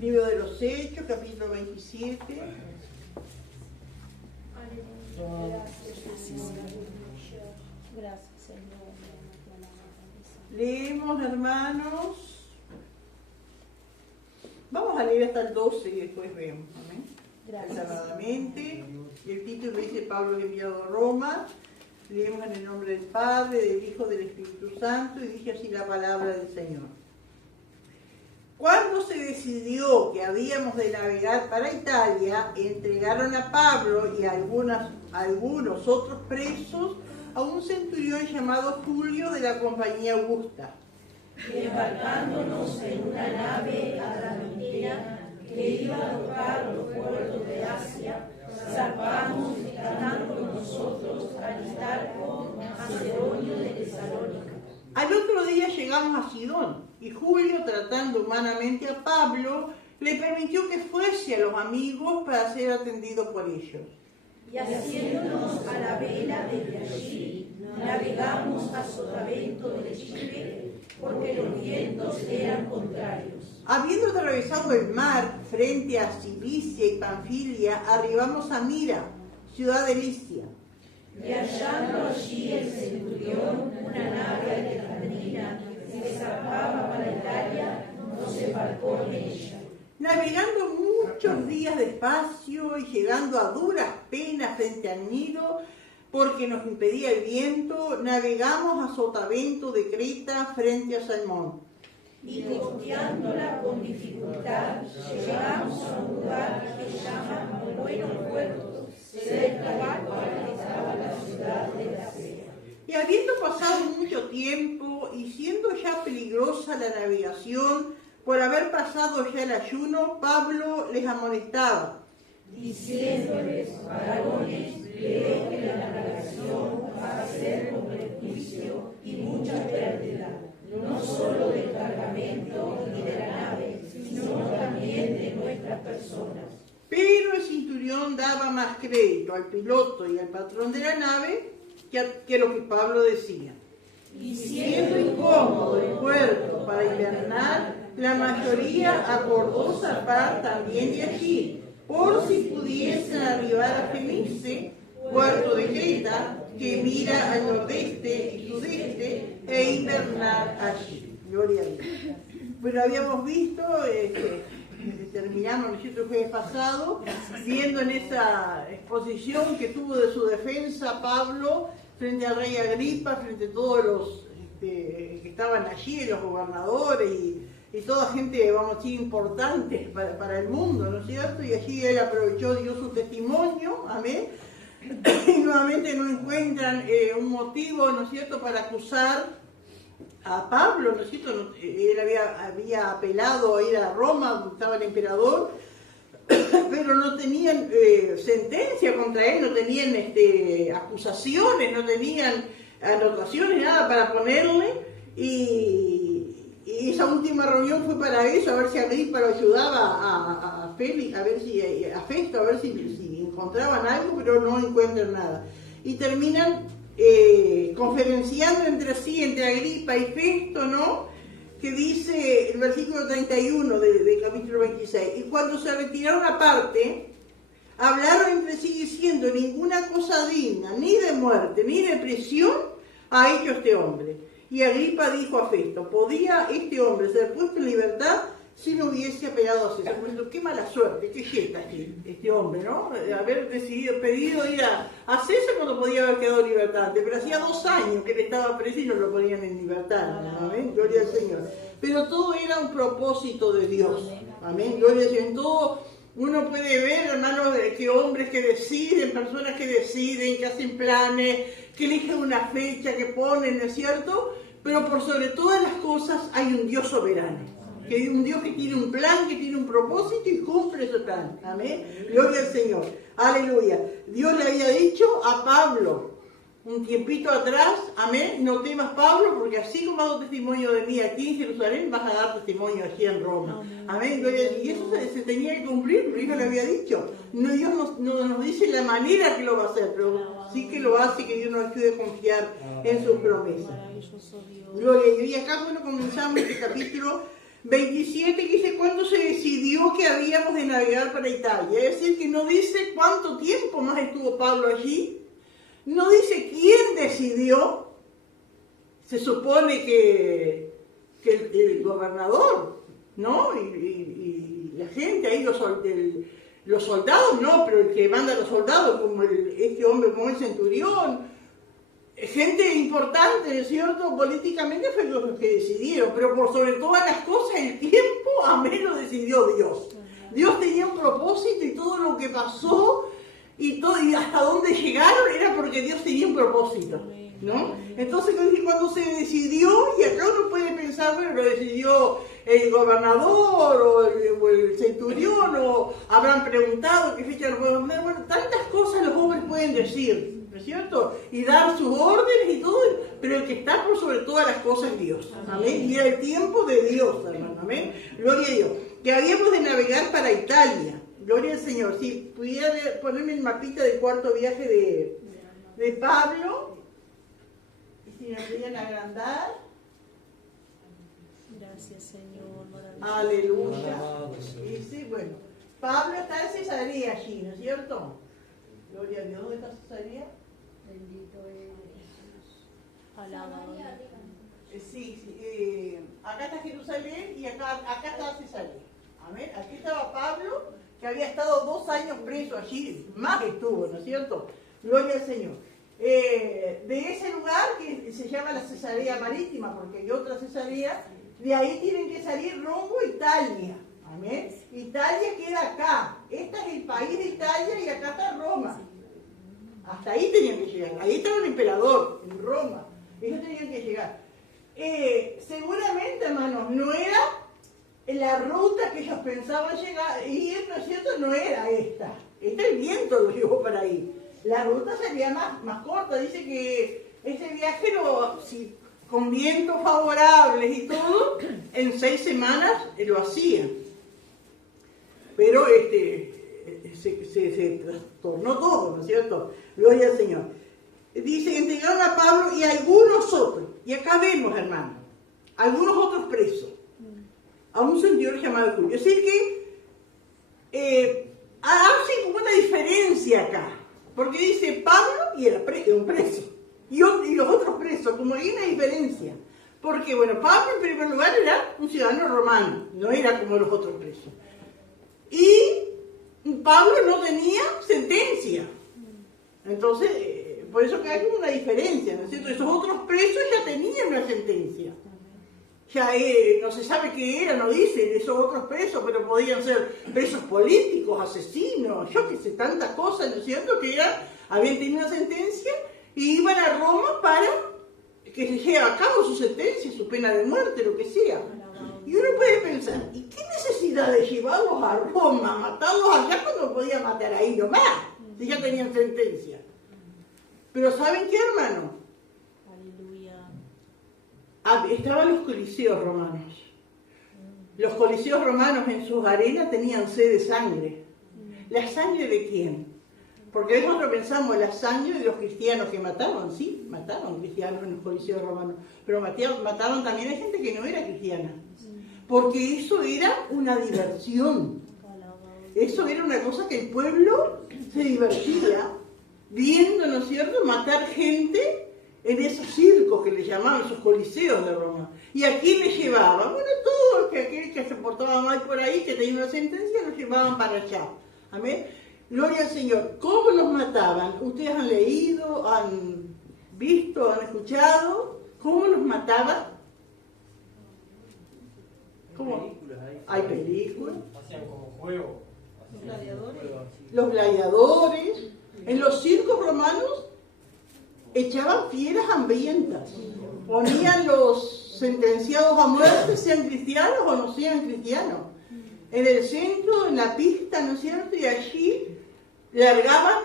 Libro de los Hechos, capítulo 27. Gracias, Señor. Leemos, hermanos. Vamos a leer hasta el 12 y después vemos. Amén. Reservadamente. El título dice: Pablo enviado a Roma. Leemos en el nombre del Padre, del Hijo, del Espíritu Santo, y dice así la palabra del Señor. Cuando se decidió que habíamos de navegar para Italia, entregaron a Pablo y a algunos otros presos a un centurión llamado Julio de la compañía Augusta. Y embarcándonos en una nave adramítea que iba a tocar los puertos de Asia, zarpamos estando nosotros a Aristarco, Macedonio de Tesalónica. Al otro día llegamos a Sidón, y Julio, tratando humanamente a Pablo, le permitió que fuese a los amigos para ser atendido por ellos. Y haciéndonos a la vela desde allí, navegamos a Sotavento de Chipre, porque los vientos eran contrarios. Habiendo atravesado el mar frente a Cilicia y Panfilia, arribamos a Mira, ciudad de Licia. Y hallando allí el centurión una nave alejandrina que zarpaba para Italia, nos embarcó en ella. Navegando muchos días despacio y llegando a duras penas frente al Nilo, porque nos impedía el viento, navegamos a Sotavento de Creta frente a Salmón. Y costeándola con dificultad, llegamos a un lugar que se llama Buenos Puertos, cerca del cual estaba la ciudad de la Cea. Y habiendo pasado mucho tiempo y siendo ya peligrosa la navegación, por haber pasado ya el ayuno, Pablo les amonestaba, diciéndoles: varones, veo que la navegación va a ser con prejuicio y mucha pérdida, no solo del cargamento ni de la nave, sino también de nuestras personas. Pero el centurión daba más crédito al piloto y al patrón de la nave que lo que Pablo decía. Y Siendo incómodo el puerto para invernar, la mayoría acordó zarpar también de allí, por si pudiesen arribar a Fenice, puerto de Creta, que mira al nordeste y sudeste, e invernar allí. Gloria a Dios. Bueno, habíamos visto, terminamos nosotros el jueves pasado, viendo en esa exposición que tuvo de su defensa Pablo frente al rey Agripa, frente a todos los que estaban allí, los gobernadores y toda gente, vamos a decir, importante para el mundo, ¿no es cierto? Y allí él aprovechó, dio su testimonio, amén, y nuevamente no encuentran un motivo, ¿no es cierto?, para acusar a Pablo, ¿no es cierto? Él había apelado a ir a Roma, donde estaba el emperador, pero no tenían sentencia contra él, no tenían acusaciones, no tenían anotaciones, nada para ponerle, y esa última reunión fue para eso, a ver si Agripa lo ayudaba a Félix, a ver si a Festo, a ver si encontraban algo, pero no encuentran nada. Y terminan conferenciando entre sí, entre Agripa y Festo, ¿no? Que dice el versículo 31 del capítulo 26, y cuando se retiraron aparte, hablaron entre sí diciendo: ninguna cosa digna, ni de muerte, ni de prisión, ha hecho este hombre. Y Agripa dijo a Festo: ¿podía este hombre ser puesto en libertad si no hubiese apelado a César? Bueno, qué mala suerte, qué jeta este hombre, ¿no? Haber pedido ir a César cuando podía haber quedado en libertad. Pero hacía 2 años que él estaba preso y no lo ponían en libertad. Amén, gloria al Señor. Pero todo era un propósito de Dios. Amén, gloria al Señor. En todo uno puede ver, hermanos, que hombres que deciden, personas que deciden, que hacen planes, que eligen una fecha, que ponen, ¿no es cierto? Pero por sobre todas las cosas hay un Dios soberano. Que hay un Dios que tiene un plan, que tiene un propósito y cumple ese plan. Amén. Gloria al Señor. Aleluya. Dios le había dicho a Pablo un tiempito atrás, amén, no temas, Pablo, porque así como has dado testimonio de mí aquí en Jerusalén, vas a dar testimonio aquí en Roma. Amén. Gloria. Y eso se tenía que cumplir, porque Dios le había dicho. No, Dios no nos dice la manera que lo va a hacer, pero sí que lo hace, que Dios nos ayude a confiar en sus promesas. Gloria a Dios. Y acá, bueno, comenzamos este capítulo 27, que dice: cuando se decidió decidió que habíamos de navegar para Italia. Es decir, que no dice cuánto tiempo más estuvo Pablo allí, no dice quién decidió. Se supone que el gobernador, ¿no? Y la gente ahí, los soldados, no, pero el que manda a los soldados, como este hombre, como el centurión, gente importante, ¿no es cierto? Políticamente fue los que decidieron, pero por sobre todas las cosas, el tiempo, amén, lo decidió Dios. Dios tenía un propósito y todo lo que pasó y hasta dónde llegaron era porque Dios tenía un propósito, ¿no? Entonces cuando se decidió, y acá uno puede pensar, bueno, lo decidió el gobernador o el centurión, o habrán preguntado qué fecha lo pueden poner, bueno, tantas cosas los hombres pueden decir, ¿no es cierto? Y dar sus órdenes y todo, pero el que está por sobre todas las cosas es Dios, amén, y era el tiempo de Dios, hermano, amén, gloria a Dios, que habíamos de navegar para Italia, gloria al Señor. Si pudiera ponerme el mapita del cuarto viaje de Pablo, y si me pudieran agrandar. Gracias, Señor. Aleluya. Y sí, bueno, Pablo está en Cesarea allí, ¿no es cierto? Gloria a Dios. ¿Dónde está Cesarea? Bendito eres Jesús. Alabado. Sí, acá está Jerusalén y acá está Cesarea. Amén. Aquí estaba Pablo, que había estado 2 años preso allí, más estuvo, ¿no es cierto? Gloria al Señor. De ese lugar que se llama la Cesarea Marítima, porque hay otra Cesarea, de ahí tienen que salir rumbo a Italia. Amén. Italia queda acá. Este es el país de Italia y acá está Roma. Hasta ahí tenían que llegar. Ahí estaba el emperador, en Roma. Ellos tenían que llegar. Seguramente, hermanos, no era la ruta que ellos pensaban llegar, ir, ¿no es cierto? No era esta. El viento lo llevó para ahí. La ruta sería más corta. Dice que ese viaje, con vientos favorables y todo, en 6 semanas lo hacían. Pero se trastornó todo, ¿no es cierto? Gloria al Señor. Dice, entregaron a Pablo y a algunos otros. Y acá vemos, hermano, algunos otros presos. A un centurión llamado Julio. Es decir que hace como una diferencia acá. Porque dice Pablo y era un preso. Y los otros presos, como hay una diferencia. Porque, bueno, Pablo en primer lugar era un ciudadano romano, no era como los otros presos. Y Pablo no tenía sentencia. Entonces, por eso que hay como una diferencia, ¿no es cierto? Esos otros presos ya tenían una sentencia. Ya no se sabe qué era, no dicen esos otros presos, pero podían ser presos políticos, asesinos, yo qué sé, tantas cosas, ¿no es cierto? Que habían tenido una sentencia y iban a Roma para que se lleve a cabo su sentencia, su pena de muerte, lo que sea. Y uno puede pensar, ¿y qué necesidad de llevarlos a Roma, matarlos allá cuando podía matar ahí nomás? Si ya tenían sentencia. Pero ¿saben qué, hermano? Estaban los coliseos romanos. Los coliseos romanos en sus arenas tenían sed de sangre. ¿La sangre de quién? Porque nosotros pensamos la sangre de los cristianos que mataban, sí, mataban cristianos en los coliseos romanos, pero mataban también a gente que no era cristiana. Porque eso era una diversión. Eso era una cosa que el pueblo se divertía viendo, ¿no es cierto?, matar gente en esos circos que le llamaban, esos coliseos de Roma. ¿Y a quién le llevaban? Bueno, todo aquel que se portaba mal por ahí, que tenía una sentencia, lo llevaban para allá. Amén. Gloria al Señor. ¿Cómo los mataban? ¿Ustedes han leído, han visto, han escuchado? ¿Cómo los mataban? ¿Cómo? Hay películas. Hacían como juego. Los gladiadores. En los circos romanos echaban fieras hambrientas. Ponían los sentenciados a muerte, sean cristianos o no sean cristianos, en el centro, en la pista, ¿no es cierto? Y allí largaban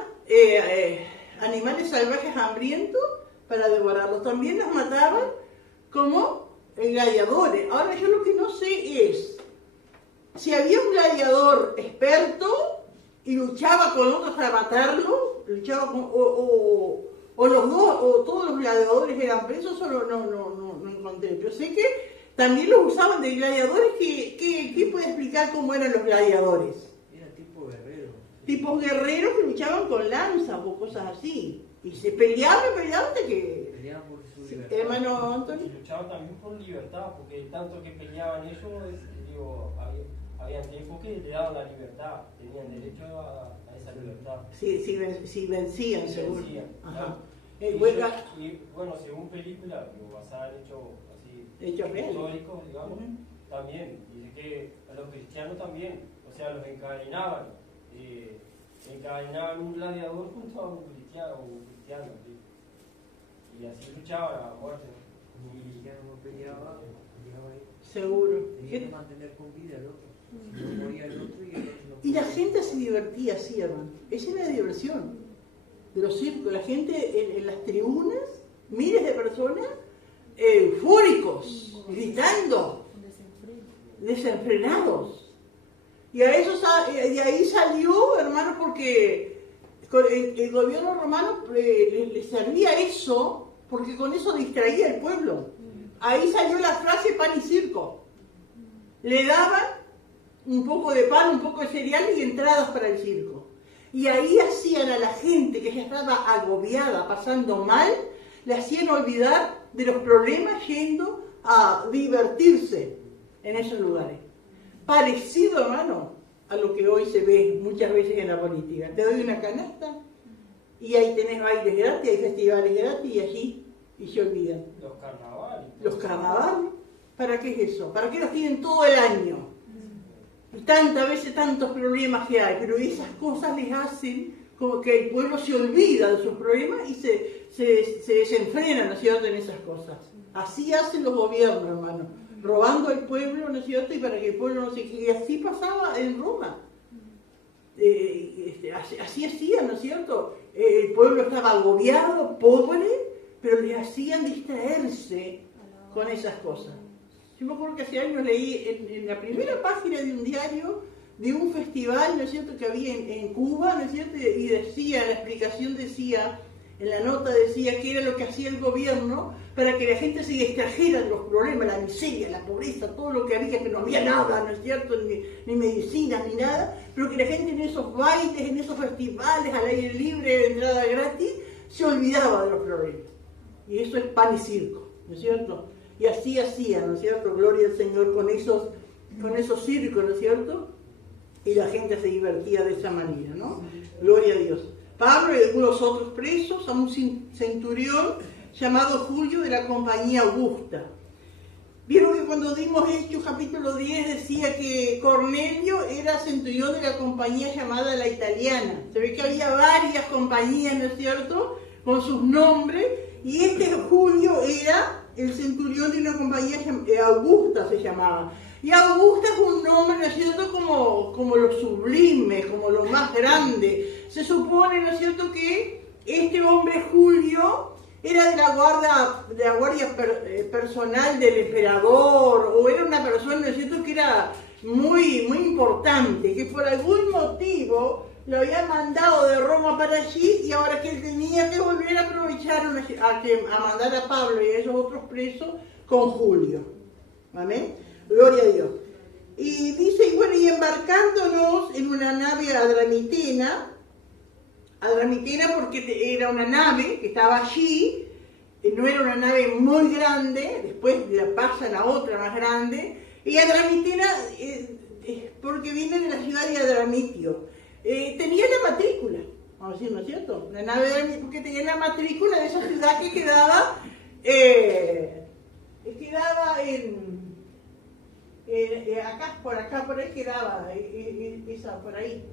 animales salvajes hambrientos para devorarlos. También los mataban como gladiadores. Ahora, yo lo que no sé es si había un gladiador experto y luchaba con otros para matarlo, o los dos, o todos los gladiadores eran presos, o no encontré. Pero sé que también los usaban de gladiadores. ¿Qué puede explicar cómo eran los gladiadores? Era tipo guerrero. Tipos guerreros que luchaban con lanzas o cosas así. Y se peleaban hasta que... Peleaban por su Sí, libertad. hermano Antonio. Y luchaban también por libertad, porque tanto que peleaban ellos, digo, había tiempos que le daban la libertad, tenían derecho a esa libertad. Si vencían, Si seguro. vencían, Ajá. claro. Eh, Y bueno, bueno, según películas, basadas en hechos así Hechos reales. históricos, digamos, Ujú. también, dice que a los cristianos también, o sea, los encadenaban un gladiador junto a un cristiano, ¿sí? Y así luchaban a muerte. Como un cristiano no peleaba, llegaba ahí. seguro. Tenía que mantener con vida al otro. Si no moría el otro y el otro no Y la podía. gente se divertía así, hermano. Esa era la diversión de los circos. La gente en las tribunas, miles de personas, eufóricos, gritando, desenfrenados. Y de ahí salió, hermano, porque el gobierno romano le servía eso, porque con eso distraía al pueblo. Ahí salió la frase pan y circo. Le daban un poco de pan, un poco de cereal y entradas para el circo. Y ahí hacían a la gente que ya estaba agobiada, pasando mal, le hacían olvidar de los problemas yendo a divertirse en esos lugares. Parecido, hermano, a lo que hoy se ve muchas veces en la política. Te doy una canasta y ahí tenés bailes gratis, hay festivales gratis y allí y se olvidan. Los carnavales. Los carnavales, ¿para qué es eso? ¿Para qué los tienen todo el año? Y tantas veces tantos problemas que hay, pero esas cosas les hacen como que el pueblo se olvida de sus problemas y se desenfrena, ¿no es cierto?, en esas cosas. Así hacen los gobiernos, hermano, robando al pueblo, ¿no es cierto?, y para que el pueblo no se... Y así pasaba en Roma. Así hacían, ¿no es cierto? El pueblo estaba agobiado, pobre, pero le hacían distraerse con esas cosas. Yo me acuerdo que hace años leí en la primera página de un diario de un festival, ¿no es cierto?, que había en Cuba, ¿no es cierto?, y decía, la explicación decía, en la nota decía que era lo que hacía el gobierno para que la gente se distrajera de los problemas, la miseria, la pobreza, todo lo que había, que no había nada, ¿no es cierto?, ni medicina, ni nada, pero que la gente en esos bailes, en esos festivales, al aire libre, entrada gratis, se olvidaba de los problemas. Y eso es pan y circo, ¿no es cierto? Y así hacían, ¿no es cierto? Gloria al Señor con esos circos, ¿no es cierto? Y la gente se divertía de esa manera, ¿no? Gloria a Dios. Pablo y algunos otros presos, a un centurión llamado Julio de la compañía Augusta. Vieron que cuando dimos Hechos capítulo 10 decía que Cornelio era centurión de la compañía llamada la italiana. Se ve que había varias compañías, ¿no es cierto?, con sus nombres, y este Julio era el centurión de una compañía Augusta se llamaba. Y Augusta es un nombre, ¿no es cierto?, como lo sublime, como lo más grande. Se supone, ¿no es cierto?, que este hombre Julio era de la guardia personal del emperador, o era una persona, ¿no es cierto?, que era muy, muy importante, que por algún motivo lo habían mandado de Roma para allí, y ahora que él tenía que volver, aprovecharon a mandar a Pablo y a esos otros presos con Julio. Amén. Gloria a Dios. Y dice, y bueno, y embarcándonos en una nave adramitena porque era una nave que estaba allí, no era una nave muy grande, después la pasan a otra más grande, y adramitena porque viene de la ciudad de Adramitio. Tenía la matrícula, vamos a decir, ¿no es cierto? La nave porque tenía la matrícula de esa ciudad que quedaba por ahí quedaba, esa por ahí,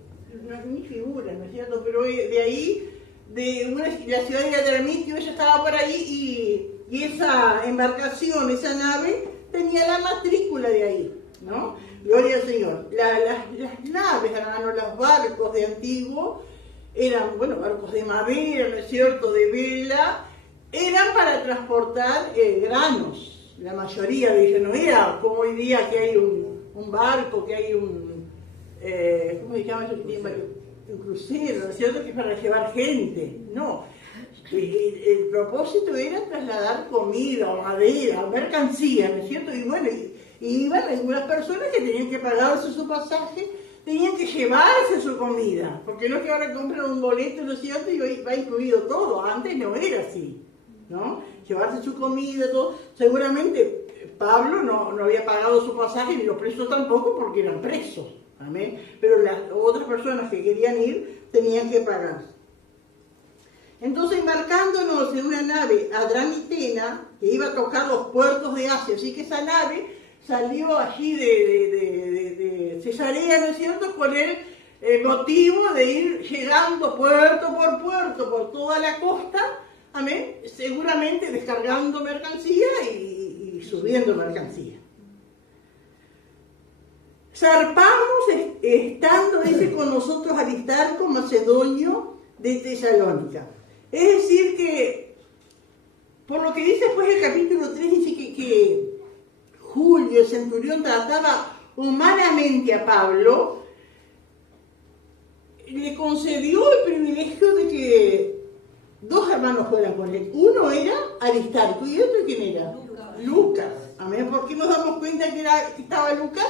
no es mi figura, ¿no es cierto? Pero de ahí, la ciudad de Adramitio, ella estaba por ahí y esa embarcación, esa nave, tenía la matrícula de ahí, ¿no? Gloria al Señor. Las naves, hermano, los barcos de antiguo, eran, bueno, barcos de madera, ¿no es cierto?, de vela, eran para transportar granos. La mayoría de ellos, no era como hoy día que hay un barco, que hay ¿cómo se llama eso? Un crucero, ¿no es cierto?, que es para llevar gente. No, El propósito era trasladar comida, o madera, o mercancía, ¿no es cierto? Y bueno, iban algunas personas que tenían que pagarse su pasaje, tenían que llevarse su comida, porque no es que ahora compran un boleto, ¿no es cierto? Y va incluido todo, antes no era así, ¿no? Llevarse su comida, todo. Seguramente Pablo no había pagado su pasaje, ni los presos tampoco, porque eran presos, amén. Pero las otras personas que querían ir tenían que pagar. Entonces, embarcándonos en una nave Adramitena, que iba a tocar los puertos de Asia, así que esa nave salió allí de Cesarea, ¿no es cierto?, con el motivo de ir llegando puerto por puerto, por toda la costa, amén, seguramente descargando mercancía y subiendo mercancía. Zarpamos estando con nosotros Aristarco, macedonio de Tesalónica. Es decir que, por lo que dice después el capítulo 3, dice que Julio, el centurión, trataba humanamente a Pablo, le concedió el privilegio de que dos hermanos fueran con él. Uno era Aristarco y otro, ¿quién era? Lucas. Amén. ¿Por qué nos damos cuenta que estaba Lucas?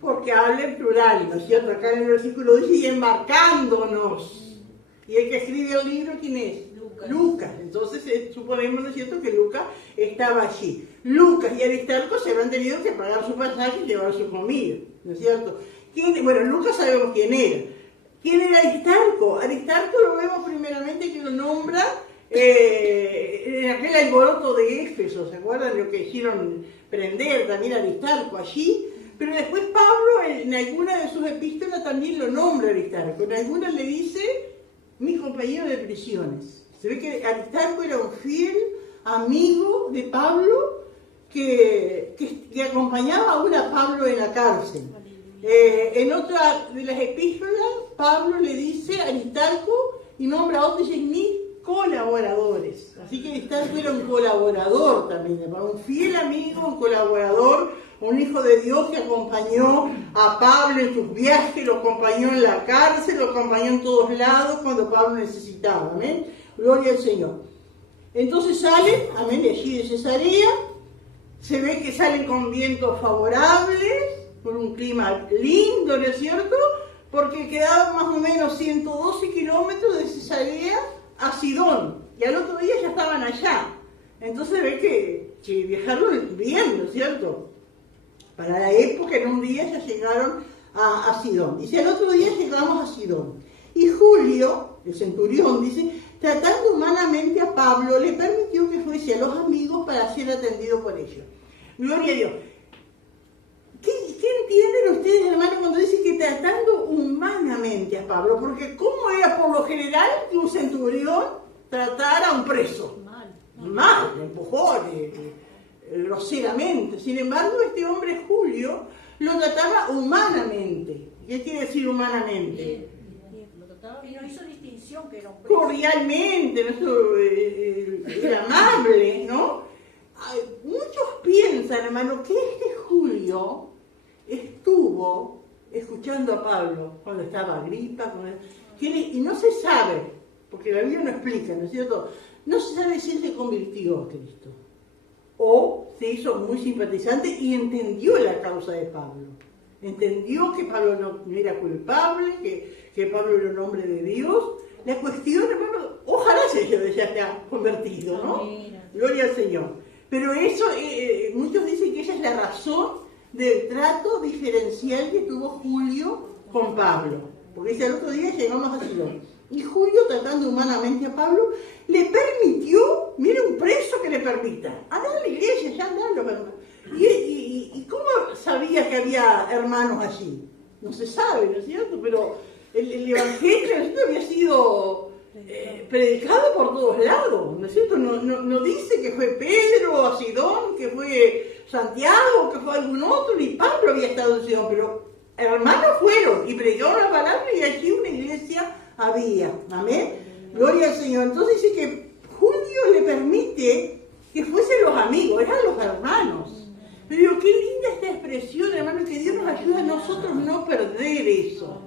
Porque habla en plural, ¿no es cierto? Acá en el versículo dice, y embarcándonos. Y el que escribe el libro, ¿quién es? Lucas. Entonces suponemos, ¿no es cierto?, que Lucas estaba allí. Lucas y Aristarco se habían tenido que pagar su pasaje y llevar su comida, ¿no es cierto? Bueno, Lucas sabemos quién era. ¿Quién era Aristarco? Aristarco lo vemos primeramente que lo nombra en aquel alboroto de Éfeso, ¿se acuerdan lo que hicieron prender también a Aristarco allí? Pero después Pablo en alguna de sus epístolas también lo nombra a Aristarco. En algunas le dice, mi compañero de prisiones. Se ve que Aristarco era un fiel amigo de Pablo que acompañaba aún a Pablo en la cárcel. En otra de las epístolas, Pablo le dice a Aristarco y nombra a otros, dice, mis colaboradores. Así que Aristarco era un colaborador también, un fiel amigo, un colaborador, un hijo de Dios que acompañó a Pablo en sus viajes, lo acompañó en la cárcel, lo acompañó en todos lados cuando Pablo necesitaba, amén. Gloria al Señor. Entonces salen, amén, de allí de Cesarea, se ve que salen con vientos favorables, con un clima lindo, ¿no es cierto? Porque quedaban más o menos 112 kilómetros de Cesarea a Sidón, y al otro día ya estaban allá. Entonces ve que viajaron bien, ¿no es cierto? Para la época, en un día ya llegaron a Sidón. Dice, al otro día llegamos a Sidón. Y Julio, el centurión, dice, tratando humanamente a Pablo, le permitió que fuese a los amigos para ser atendido por ellos. Gloria a Dios. ¿Qué entienden ustedes, hermanos, cuando dice que tratando humanamente a Pablo? Porque ¿cómo era por lo general que un centurión tratara a un preso? Mal, empujones, groseramente. Sin embargo, este hombre Julio lo trataba humanamente. ¿Qué quiere decir humanamente? Y no hizo distinción que era un preso. Cordialmente, ¿no? Era amable, ¿no? Muchos piensan, hermano, que este Julio estuvo escuchando a Pablo cuando estaba Agripa, y no se sabe, porque la Biblia no explica, ¿no es cierto? No se sabe si él se convirtió a Cristo o se hizo muy simpatizante y entendió la causa de Pablo. Entendió que Pablo no era culpable, que Pablo era un hombre de Dios. La cuestión, hermano, ojalá se haya convertido, ¿no? Gloria al Señor. Pero eso, muchos dicen que esa es la razón del trato diferencial que tuvo Julio con Pablo. Porque dice, el otro día llegamos a Sidón. Y Julio, tratando humanamente a Pablo, le permitió, mire, un preso que le permita, andar a la iglesia, ya andan los hermanos. ¿Y cómo sabía que había hermanos allí? No se sabe, ¿no es cierto? Pero el evangelio había sido predicado por todos lados, ¿no es cierto? No dice que fue Pedro a Sidón, que fue Santiago, que fue algún otro, ni Pablo había estado en Sidón, pero hermanos fueron y predicaron la palabra y allí una iglesia había. Amén. Gloria al Señor. Entonces dice que Julio le permite que fuesen los amigos, eran los hermanos. Pero qué linda esta expresión, hermano, que Dios nos ayuda a nosotros no perder eso.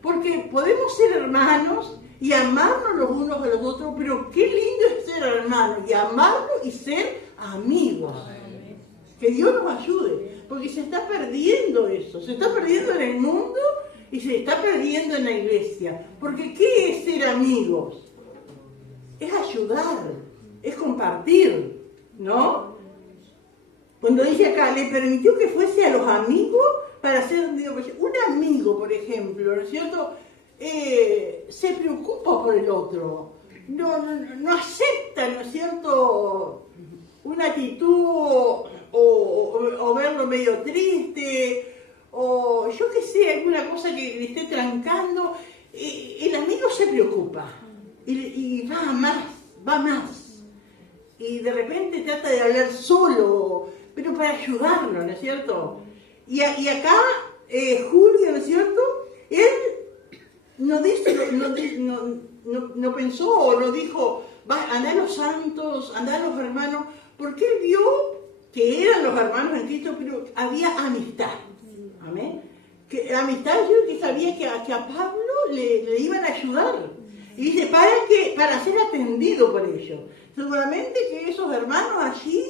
Porque podemos ser hermanos y amarnos los unos a los otros, pero qué lindo es ser hermanos y amarnos y ser amigos. Que Dios nos ayude, porque se está perdiendo eso, se está perdiendo en el mundo y se está perdiendo en la iglesia. Porque ¿qué es ser amigos? Es ayudar, es compartir, ¿no? Cuando dice acá, le permitió que fuese a los amigos para ser, digo, un amigo, por ejemplo, ¿no es cierto? Se preocupa por el otro, no acepta, ¿no es cierto?, una actitud o verlo medio triste, o yo qué sé, alguna cosa que le esté trancando. El amigo se preocupa y va más. Y de repente trata de hablar solo, pero para ayudarlo, ¿no es cierto? Y acá, Julio, ¿no es cierto? Él no pensó o no dijo, andá los santos, andá los hermanos, porque él vio que eran los hermanos en Cristo, pero había amistad. Amén. Que amistad, yo que sabía que a Pablo le iban a ayudar. Y dice, para ser atendido por ellos. Seguramente que esos hermanos allí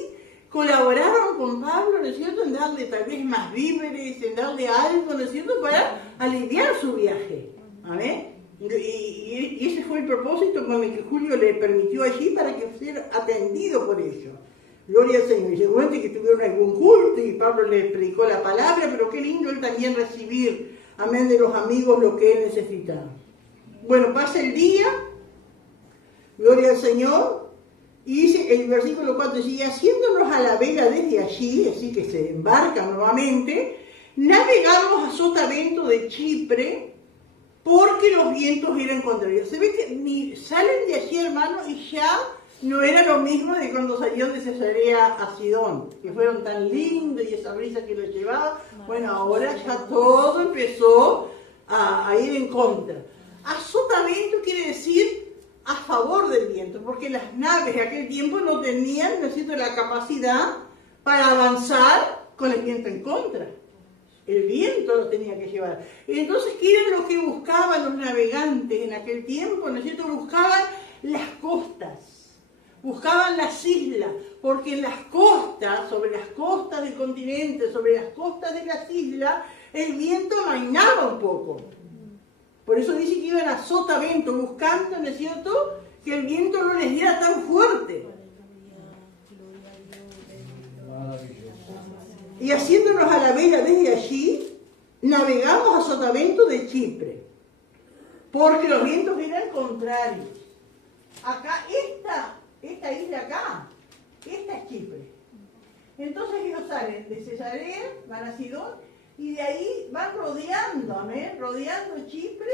colaboraron con Pablo, ¿no es cierto?, en darle tal vez más víveres, en darle algo, ¿no es cierto?, para aliviar su viaje. Amén. Y ese fue el propósito con el que Julio le permitió allí para que fuera atendido por ellos. Gloria al Señor. Y seguramente que tuvieron algún culto y Pablo le predicó la palabra, pero qué lindo él también recibir, amén, de los amigos lo que él necesitaba. Bueno, pasa el día, gloria al Señor, y dice el versículo 4, dice, y haciéndonos a la vela desde allí, así que se embarcan nuevamente, navegamos a sotavento de Chipre, porque los vientos eran contrarios. Se ve que salen de allí, hermanos, y ya no era lo mismo de cuando salieron de Cesarea a Sidón, que fueron tan lindos y esa brisa que los llevaba. Bueno, ahora ya todo empezó a ir en contra. A sotavento quiere decir a favor del viento, porque las naves de aquel tiempo no tenían, ¿no es cierto?, la capacidad para avanzar con el viento en contra. El viento lo tenía que llevar. Entonces, ¿qué era lo que buscaban los navegantes en aquel tiempo? ¿No es cierto? Buscaban las costas, buscaban las islas, porque en las costas, sobre las costas del continente, sobre las costas de las islas, el viento amainaba un poco. Por eso dice que iban a sotavento, buscando, ¿no es cierto?, que el viento no les diera tan fuerte. Y haciéndonos a la vela desde allí, navegamos a sotavento de Chipre, porque los vientos eran contrarios. Acá, esta isla acá, esta es Chipre. Entonces ellos salen de Cesarea, van a Sidón, y de ahí van rodeando, amén, rodeando Chipre,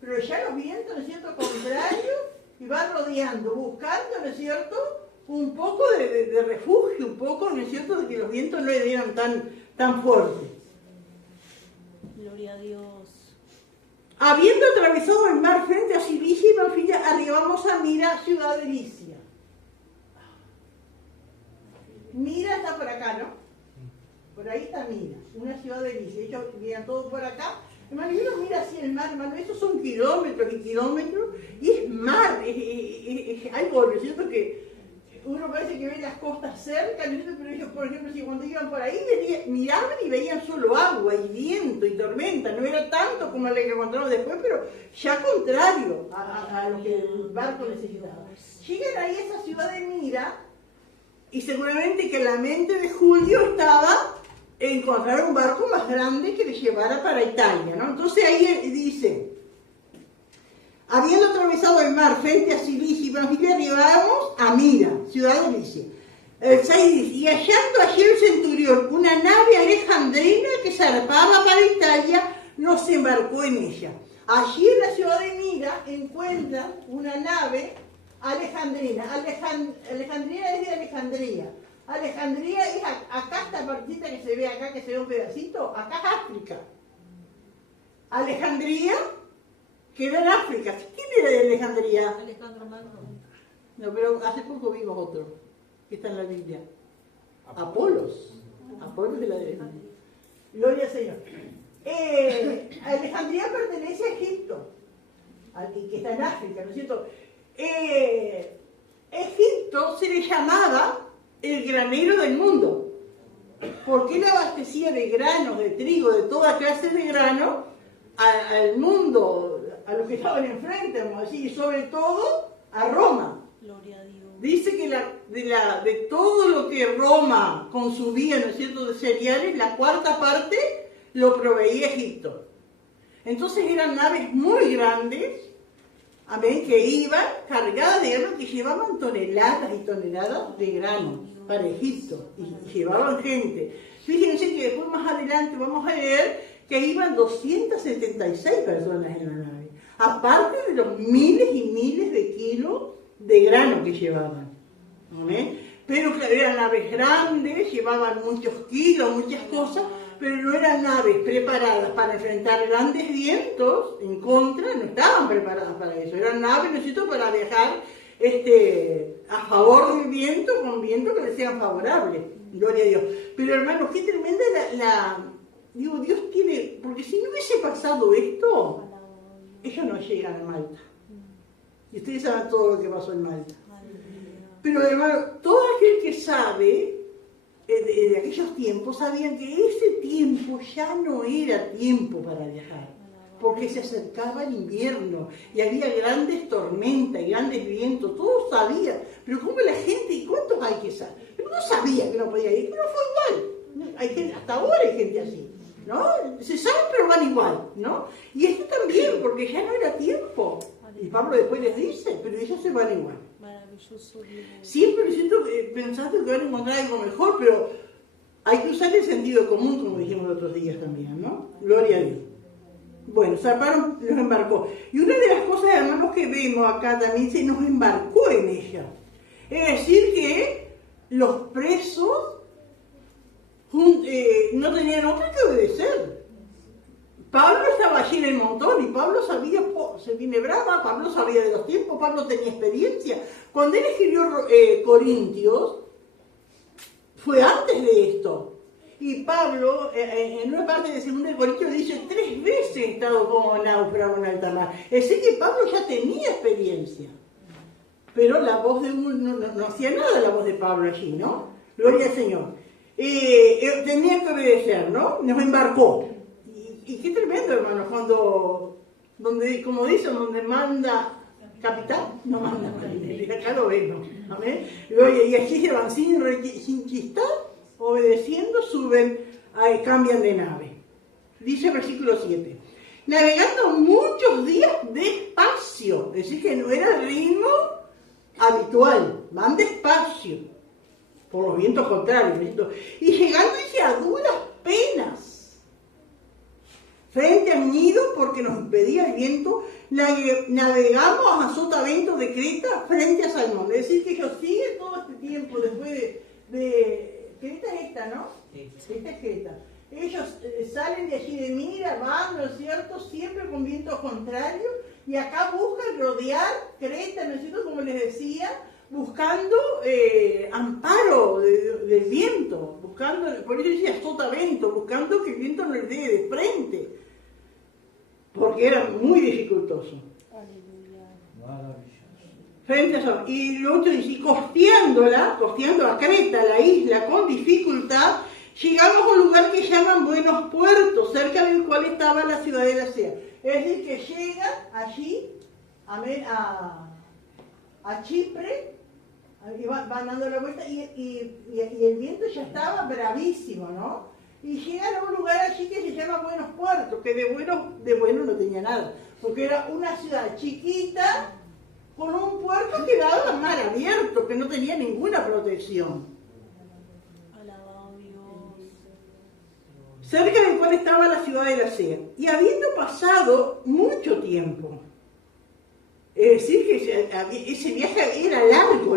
pero ya los vientos, ¿no es cierto?, contrarios, y van rodeando, buscando, ¿no es cierto?, un poco de refugio, un poco, ¿no es cierto?, de que los vientos no le dieran tan fuerte. Gloria a Dios. Habiendo atravesado el mar frente a Cilicia y Panfilia, arribamos a Mira, ciudad de Licia. Mira está por acá, ¿no? Por ahí está Mira, una ciudad de Licia. Ellos vivían todos por acá. Hermano, y uno mira así el mar, hermano, esos son kilómetros y kilómetros, y es mar, es algo, ¿no es cierto?, que uno parece que ve las costas cerca, ¿no es cierto?, pero ellos, por ejemplo, si cuando iban por ahí, miraban y veían solo agua y viento y tormenta, no era tanto como lo que encontramos después, pero ya contrario a lo que el barco necesitaba. Llegan ahí a esa ciudad de Mira, y seguramente que la mente de Julio estaba encontrar un barco más grande que le llevara para Italia, ¿no? Entonces ahí dice, habiendo atravesado el mar frente a Cilicia y Panfilia, arribamos a Mira, ciudad de Licia. El 6 dice, y hallando allí el centurión una nave alejandrina que zarpaba para Italia, nos embarcó en ella. Allí en la ciudad de Mira encuentran una nave alejandrina. Alejandrina es de Alejandría. Alejandría es acá, esta partita que se ve acá, que se ve un pedacito, acá es África. Alejandría queda en África. ¿Quién era de Alejandría? Alejandro Magno. No, pero hace poco vimos otro, que está en la Biblia. Apolos. Apolos de la derecha. Gloria al Señor. Alejandría pertenece a Egipto. que está en África, ¿no es cierto? Egipto se le llamaba el granero del mundo, porque él abastecía de granos, de trigo, de toda clase de grano al mundo, a los que estaban enfrente, vamos a decir, y sobre todo a Roma. Gloria a Dios. Dice que de todo lo que Roma consumía, ¿no es cierto?, de cereales, la cuarta parte lo proveía Egipto. Entonces eran naves muy grandes, amén, que iban cargadas de grano, que llevaban toneladas y toneladas de grano para Egipto, y llevaban gente. Fíjense que después más adelante vamos a leer que iban 276 personas en la nave, aparte de los miles y miles de kilos de grano que llevaban. ¿Amén? Pero claro, eran naves grandes, llevaban muchos kilos, muchas cosas, pero no eran naves preparadas para enfrentar grandes vientos en contra, no estaban preparadas para eso. Eran naves, necesito, para viajar a favor del viento, con vientos que les sean favorables. Gloria a Dios. Pero hermanos, qué tremenda digo, Dios tiene, porque si no hubiese pasado esto, ellos no llegan a Malta. Y ustedes saben todo lo que pasó en Malta. Pero hermano, todo aquel que sabe de aquellos tiempos sabían que ese tiempo ya no era tiempo para viajar, porque se acercaba el invierno y había grandes tormentas y grandes vientos. Todos sabían, pero como la gente, ¿y cuántos hay que saber? No sabía que no podía ir, pero fue igual. Hay gente, hasta ahora hay gente así, ¿no? Se sabe, pero van igual, ¿no? Y esto también, porque ya no era tiempo. Y Pablo después les dice, pero ellos se van igual. Maravilloso Dios. Siempre siento pensando que van a encontrar algo mejor, pero hay que usar el sentido común, como dijimos los otros días también, ¿no? Gloria a Dios. Bueno, zarparon, los embarcó. Y una de las cosas, hermanos, que vemos acá también, se nos embarcó en ella. Es decir, que los presos no tenían otra que obedecer. Pablo estaba allí en el montón y Pablo sabía, se viene brava, Pablo sabía de los tiempos, Pablo tenía experiencia. Cuando él escribió Corintios, fue antes de esto. Y Pablo, en una parte de 2 Corintios, dice 3 veces he estado como náufrago en alta mar. Es decir, que Pablo ya tenía experiencia. Pero la voz de uno no hacía nada la voz de Pablo allí, ¿no? Gloria al Señor. Tenía que obedecer, ¿no? Nos embarcó. Y qué tremendo, hermano, como dicen, donde manda capitán, no manda marinero, acá lo vemos, amén. Y aquí se van sin chistar, obedeciendo, suben, cambian de nave. Dice el versículo 7, navegando muchos días despacio, es decir, que no era el ritmo habitual, van despacio, por los vientos contrarios, y llegando a duras penas, frente al nido, porque nos impedía el viento, navegamos a sotavento de Creta frente a Salmón. Es decir, que ellos siguen todo este tiempo después de Creta es esta, ¿no? Sí. Esta es Creta. Ellos salen de allí de Mira, van, ¿no es cierto?, siempre con vientos contrarios, y acá buscan rodear Creta, ¿no es cierto?, como les decía, buscando amparo del viento, buscando, por eso decía sotavento, buscando que el viento no les dé de frente, porque era muy dificultoso. Frente a eso. Y lo otro dice, costeando a Creta, la isla, con dificultad, llegamos a un lugar que llaman Buenos Puertos, cerca del cual estaba la ciudad de la Sea. Es decir, que llegan allí a Chipre, y van dando la vuelta, y el viento ya estaba bravísimo, ¿no? Y llegan a un lugar allí que se llama Buenos Puertos, que de bueno no tenía nada, porque era una ciudad chiquita con un puerto que daba al mar abierto, que no tenía ninguna protección. Alabado Dios. Cerca del cual estaba la ciudad de la Sea. Y habiendo pasado mucho tiempo, es decir, que ese viaje era largo,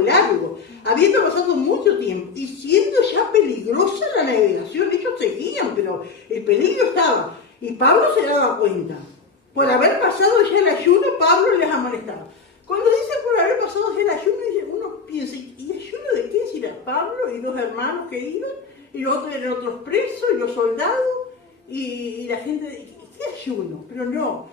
habiendo pasado mucho tiempo, y siendo ya peligrosa la navegación, ellos seguían, pero el peligro estaba, y Pablo se daba cuenta. Por haber pasado ya el ayuno, Pablo les amonestaba. Cuando dice por haber pasado ya el ayuno, uno piensa, ¿y ayuno de qué? Si era Pablo y los hermanos que iban, y los otros eran otros presos, y los soldados, y la gente, ¿qué ayuno? Pero no.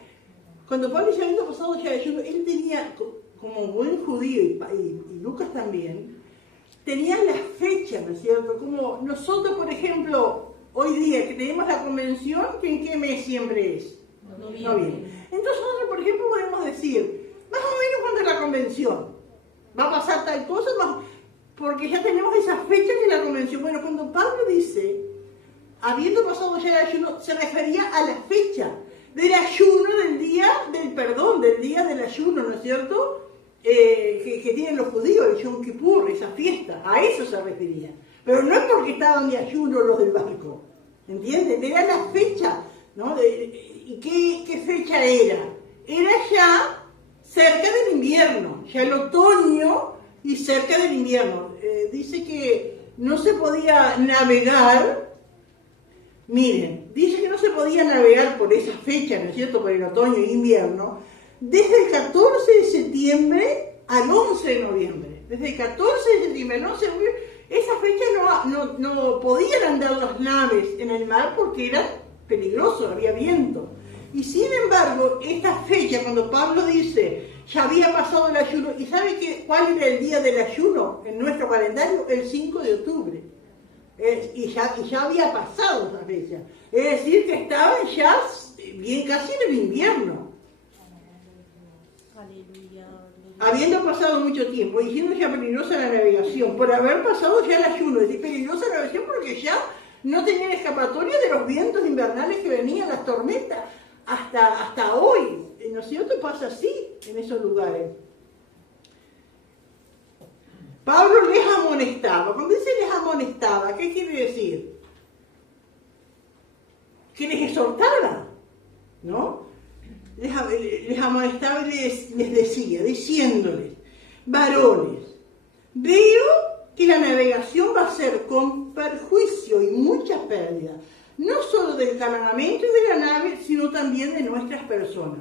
cuando Pablo ya había pasado ya el ayuno, él tenía, como buen judío y Lucas también, tenían las fechas, ¿no es cierto? Como nosotros, por ejemplo, hoy día que tenemos la convención, que ¿en qué mes siempre es? Noviembre. Entonces nosotros, por ejemplo, podemos decir, más o menos cuando es la convención, va a pasar tal cosa, porque ya tenemos esas fechas de la convención. Bueno, cuando Pablo dice, habiendo pasado ya el ayuno, se refería a la fecha del ayuno del día del perdón, del día del ayuno, ¿no es cierto? Que tienen los judíos, el Yom Kippur, esa fiesta, a eso se refería. Pero no es porque estaban de ayuno los del barco, ¿entienden? Era la fecha, ¿no? ¿Y qué fecha era? Era ya cerca del invierno, ya el otoño y cerca del invierno. Dice que no se podía navegar, miren, dice que no se podía navegar por esa fecha, ¿no es cierto?, por el otoño e invierno, desde el 14 de septiembre al 11 de noviembre. Desde el 14 de septiembre al 11 de noviembre, esa fecha no podían andar las naves en el mar porque era peligroso, había viento. Y sin embargo, esta fecha, cuando Pablo dice, ya había pasado el ayuno, ¿y sabe cuál era el día del ayuno en nuestro calendario? El 5 de octubre. Y ya había pasado esa fecha. Es decir, que estaban ya bien casi en el invierno. Aleluya. Habiendo pasado mucho tiempo, y siendo ya peligrosa la navegación, por haber pasado ya el ayuno, es decir, peligrosa la navegación porque ya no tenían escapatoria de los vientos invernales que venían, las tormentas, hasta hoy, ¿no es cierto? Pasa así en esos lugares. Pablo les amonestaba. Cuando dice les amonestaba, ¿qué quiere decir? Que les exhortaba, ¿no? Les amonestaba y les decía, diciéndoles, varones, veo que la navegación va a ser con perjuicio y mucha pérdida, no solo del cargamento y de la nave, sino también de nuestras personas.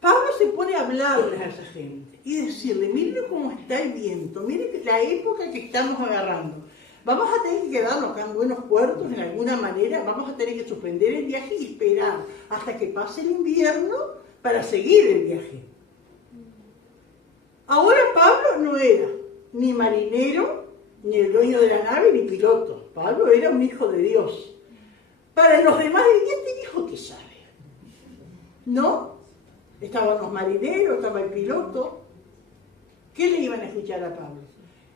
Pablo se pone a hablarles a esa gente y decirle, miren cómo está el viento, miren la época que estamos agarrando. Vamos a tener que quedarnos acá en buenos puertos en alguna manera, vamos a tener que suspender el viaje y esperar hasta que pase el invierno para seguir el viaje. Ahora Pablo no era ni marinero, ni el dueño de la nave, ni piloto. Pablo era un hijo de Dios. Para los demás, ¿este hijo qué sabe? ¿No? Estaban los marineros, estaba el piloto. ¿Qué le iban a escuchar a Pablo?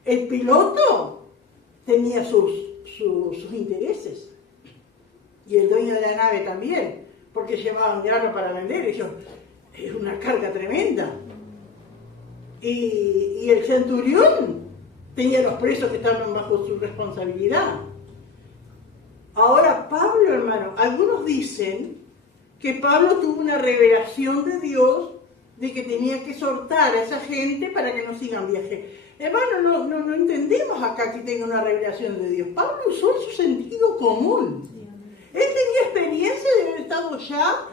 El piloto tenía sus intereses. Y el dueño de la nave también, porque llevaban grano para vender. Ellos, es una carga tremenda. Y el centurión tenía los presos que estaban bajo su responsabilidad. Ahora, Pablo, hermano, algunos dicen que Pablo tuvo una revelación de Dios de que tenía que exhortar a esa gente para que no sigan viaje. Hermano, no entendemos acá que tenga una revelación de Dios. Pablo usó su sentido común. Él tenía experiencia de haber estado ya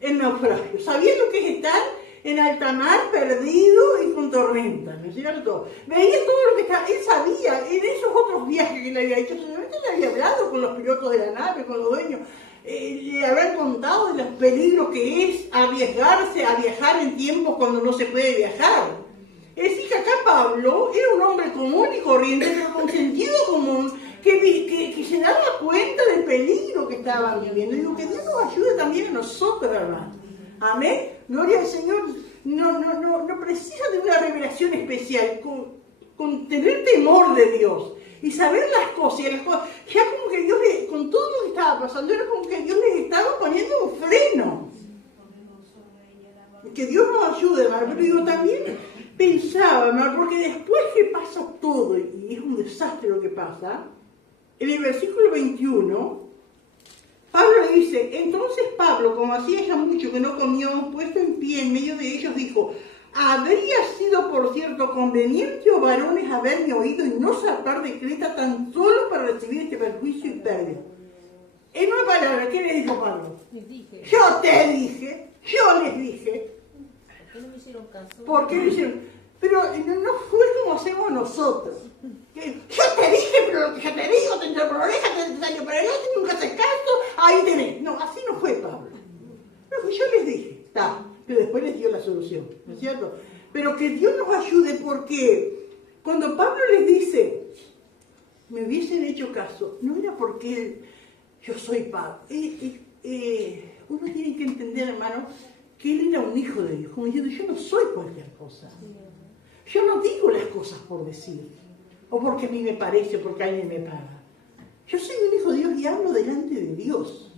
en naufragio, sabía lo que es estar en alta mar, perdido y con tormenta, ¿no es cierto? Veía todo lo que estaba, él sabía, en esos otros viajes que le había hecho, seguramente le había hablado con los pilotos de la nave, con los dueños, le habían contado de los peligros que es arriesgarse a viajar en tiempos cuando no se puede viajar. Es decir, que acá Pablo era un hombre común y corriente, pero con sentido común, que se daba cuenta del peligro que estaban viviendo. Y digo, que Dios nos ayude también a nosotros, hermano. Amén. Gloria al Señor. No precisa de una revelación especial, con tener temor de Dios y saber las cosas. Ya como que Dios, con todo lo que estaba pasando, era como que Dios les estaba poniendo un freno. Que Dios nos ayude, hermano. Pero digo, también pensaba, hermano, porque después que pasa todo, y es un desastre lo que pasa, en el versículo 21, Pablo le dice, entonces Pablo, como hacía ya mucho que no comió, puesto en pie en medio de ellos, dijo, ¿habría sido por cierto conveniente, oh varones, haberme oído y no zarpar de Creta tan solo para recibir este perjuicio y pérdida? En una palabra, ¿qué le dijo Pablo? Les dije. Yo te dije, yo les dije. ¿Por qué no me hicieron caso? ¿Por qué lo hicieron? Pero no fue como hacemos nosotros. Que yo te dije, pero lo que yo te digo, te entró por la oreja, te salió por el otro, nunca haces caso, ahí tenés. No, así no fue Pablo. Pero yo les dije. está, pero después les dio la solución, ¿no es cierto? Pero que Dios nos ayude, porque cuando Pablo les dice, me hubiesen hecho caso, no era porque yo soy Pablo. Uno tiene que entender, hermano, que él era un hijo de Dios, como diciendo, yo no soy cualquier cosa. Yo no digo las cosas por decir, o porque a mí me parece, o porque alguien me paga. Yo soy un hijo de Dios y hablo delante de Dios.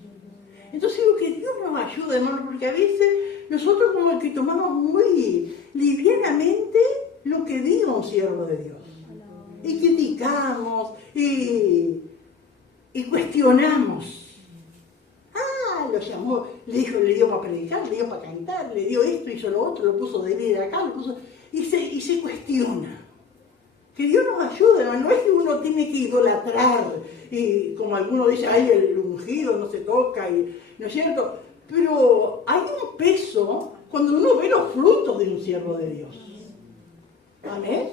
Entonces digo que Dios nos ayuda, hermano, porque a veces nosotros como que tomamos muy livianamente lo que diga un siervo de Dios. Y criticamos, y cuestionamos. Lo llamó, le dio para predicar, le dio para cantar, le dio esto, hizo lo otro, lo puso de líder acá, lo puso, y se cuestiona. Que Dios nos ayude, no es que uno tiene que idolatrar, y como algunos dicen, ay, el ungido no se toca, ¿no es cierto? Pero hay un peso cuando uno ve los frutos de un siervo de Dios. ¿Amén?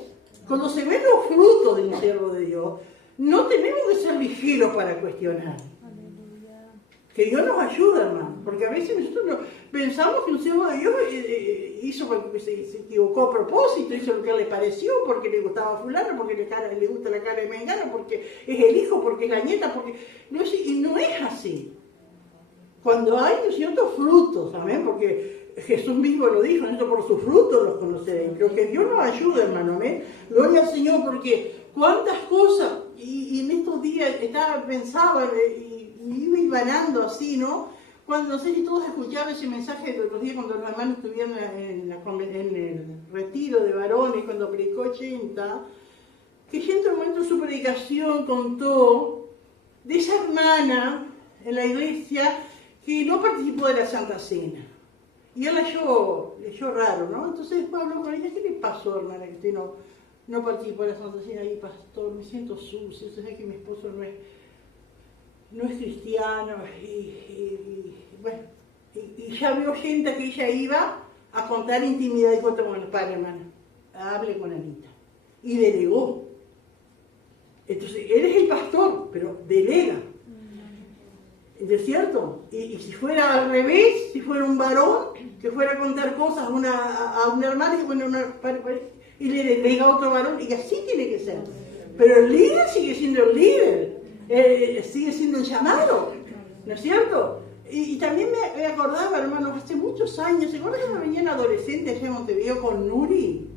Cuando se ven los frutos de un siervo de Dios, no tenemos que ser ligeros para cuestionar. Que Dios nos ayude, hermano, porque a veces nosotros pensamos que un siervo de Dios hizo porque se equivocó a propósito, hizo lo que le pareció, porque le gustaba a fulano, porque le gusta la cara de mengano, porque es el hijo, porque es la nieta, porque y no es así. Cuando hay ciertos frutos, amén, porque Jesús mismo lo dijo, nosotros por sus frutos los conoceréis. Pero que Dios nos ayude, hermano, amén. Gloria al Señor, porque cuántas cosas, y en estos días pensaba, me iba hilvanando así, ¿no? Cuando, no sé si todos escuchaban ese mensaje de los días cuando los hermanos estuvieron en el retiro de varones, cuando predicó 80, que en un momento de su predicación contó de esa hermana en la iglesia que no participó de la Santa Cena. Y él leyó raro, ¿no? Entonces después habló con ella, ¿qué le pasó, hermana, que usted no participó de la Santa Cena? Ahí, pastor, me siento sucio, sé que mi esposo no es cristiano, bueno, y ya vio gente que ella iba a contar intimidad, y dijo, bueno, padre, hermana, hable con Anita. Y delegó. Entonces, él es el pastor, pero delega. ¿Es cierto? Y si fuera al revés, si fuera un varón, que fuera a contar cosas a una hermana, y bueno, y le delega a otro varón, y así tiene que ser. Pero el líder sigue siendo el líder. Sigue siendo el llamado, ¿no es cierto? Y también me acordaba, hermano, hace muchos años, ¿se acuerdan que me venían adolescentes allá en Montevideo con Nuri,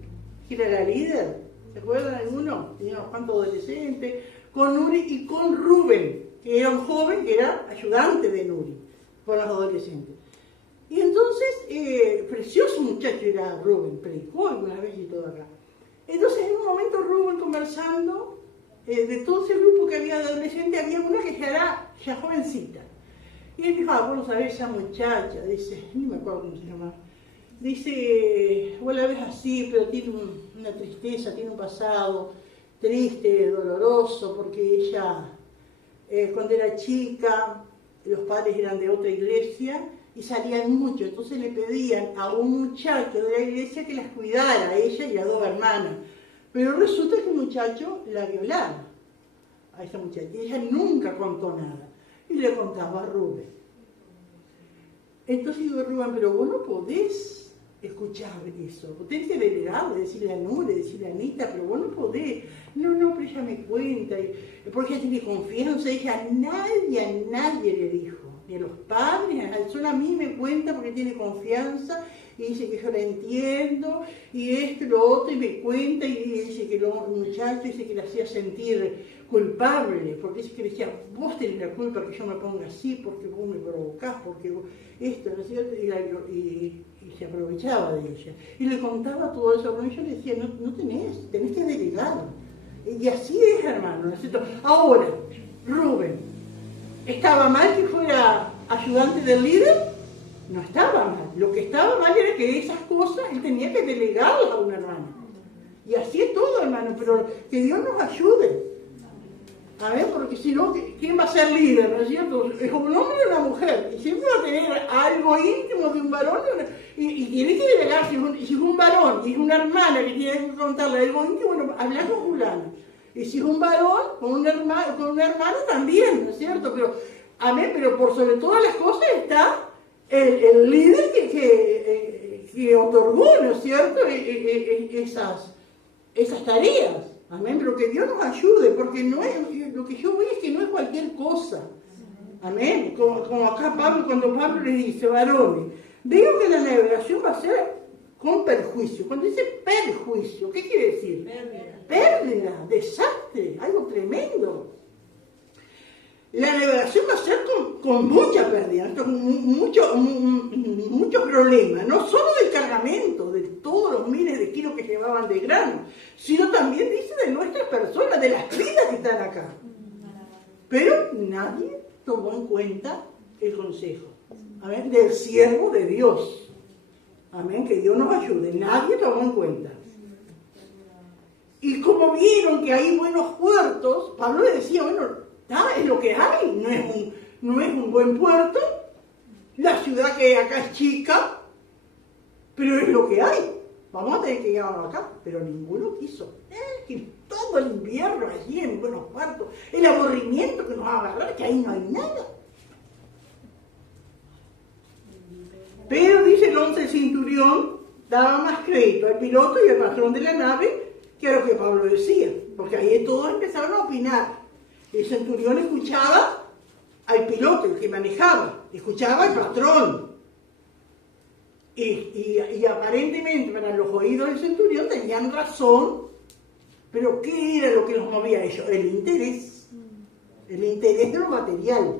que era la líder? ¿Se acuerdan alguno? Teníamos cuantos adolescentes, con Nuri y con Rubén, que era un joven que era ayudante de Nuri, con los adolescentes. Y entonces, precioso muchacho era Rubén, predicó algunas veces y todo acá. Entonces, en un momento Rubén conversando, de todo ese grupo que había de adolescentes, había una que ya jovencita. Y él dijo, vos no sabés, esa muchacha, dice, no me acuerdo cómo se llama, dice, vos la ves así, pero tiene una tristeza, tiene un pasado triste, doloroso, porque ella, cuando era chica, los padres eran de otra iglesia y salían mucho, entonces le pedían a un muchacho de la iglesia que las cuidara, a ella y a dos hermanas. Pero resulta que el muchacho la violaba a esa muchacha. Y ella nunca contó nada. Y le contaba a Rubén. Entonces digo, Rubén, pero vos no podés escuchar eso. Vos tenés que delegarle, decirle a Nure, decirle a Anita, pero vos no podés. No, pero ella me cuenta. Porque ella tiene confianza. Ella a nadie le dijo. Ni a los padres, solo a mí me cuenta porque tiene confianza. Y dice que yo la entiendo, y esto y lo otro, y me cuenta, y dice que el muchacho dice que la hacía sentir culpable, porque dice que le decía, vos tenés la culpa que yo me ponga así, porque vos me provocás, porque vos, esto, ¿no es cierto? Y se aprovechaba de ella. Y le contaba todo eso, y yo le decía, no tenés que delegar. Y así es, hermano, ¿no es cierto? Ahora, Rubén, ¿estaba mal que fuera ayudante del líder? No estaba mal. Lo que estaba mal era que esas cosas él tenía que delegarlas a una hermana. Y así es todo, hermano, pero que Dios nos ayude. A ver, porque si no, ¿quién va a ser líder? ¿No es cierto? Es un hombre o una mujer. Y siempre va a tener algo íntimo de un varón. Y tiene que delegar. Si es un varón y es una hermana que tiene que contarle algo íntimo, bueno, hablar con fulano. Y si es un varón, con una hermana también, ¿no es cierto? Pero, amén, pero por sobre todas las cosas está el líder que otorgó, ¿no es cierto?, esas tareas. Amén, pero que Dios nos ayude, porque no es, lo que yo veo es que no es cualquier cosa. Amén, como acá Pablo, cuando Pablo le dice, varones, veo que la navegación va a ser con perjuicio. Cuando dice perjuicio, ¿qué quiere decir? Pérdida, desastre, algo tremendo. La navegación va a ser con mucha pérdida, mucho problema, no solo del cargamento, de todos los miles de kilos que llevaban de grano, sino también, dice, de nuestras personas, de las vidas que están acá. Pero nadie tomó en cuenta el consejo, amén, del siervo de Dios. Amén, que Dios nos ayude. Nadie tomó en cuenta. Y como vieron que hay buenos puertos, Pablo le decía, bueno, es lo que hay, no es un buen puerto, la ciudad que hay acá es chica, pero es lo que hay. Vamos a tener que llegar acá, pero ninguno quiso. Que todo el invierno allí en buenos puertos, el aburrimiento que nos va a agarrar, que ahí no hay nada. Pero dice el 11, el centurión daba más crédito al piloto y al patrón de la nave que a lo que Pablo decía, porque ahí todos empezaron a opinar. El centurión escuchaba al piloto, el que manejaba, escuchaba al patrón. Y aparentemente para los oídos del centurión tenían razón, pero ¿qué era lo que los movía a ellos? El interés de lo material.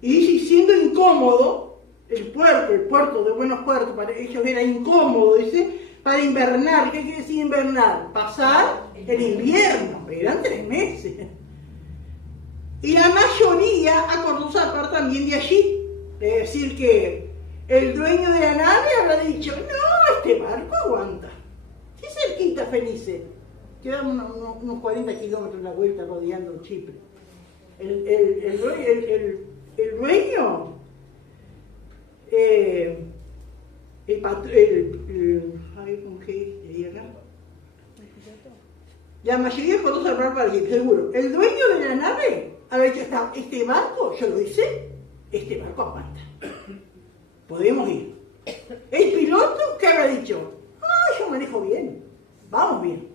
Y siendo incómodo, el puerto de Buenos Puertos, para ellos era incómodo, dice, para invernar. ¿Qué quiere decir invernar? Pasar el invierno, eran 3 meses. Y la mayoría acordó zarpar también de allí. Es decir, que el dueño de la nave habrá dicho, no, este barco aguanta. Qué cerquita, Felice. Quedan unos 40 kilómetros la vuelta rodeando Chipre. El dueño, la mayoría acordó zarpar para allí, seguro. El dueño de la nave habrá dicho, este barco, yo lo hice, este barco aguanta. Podemos ir. El piloto, ¿qué habrá dicho? Yo manejo bien, vamos bien.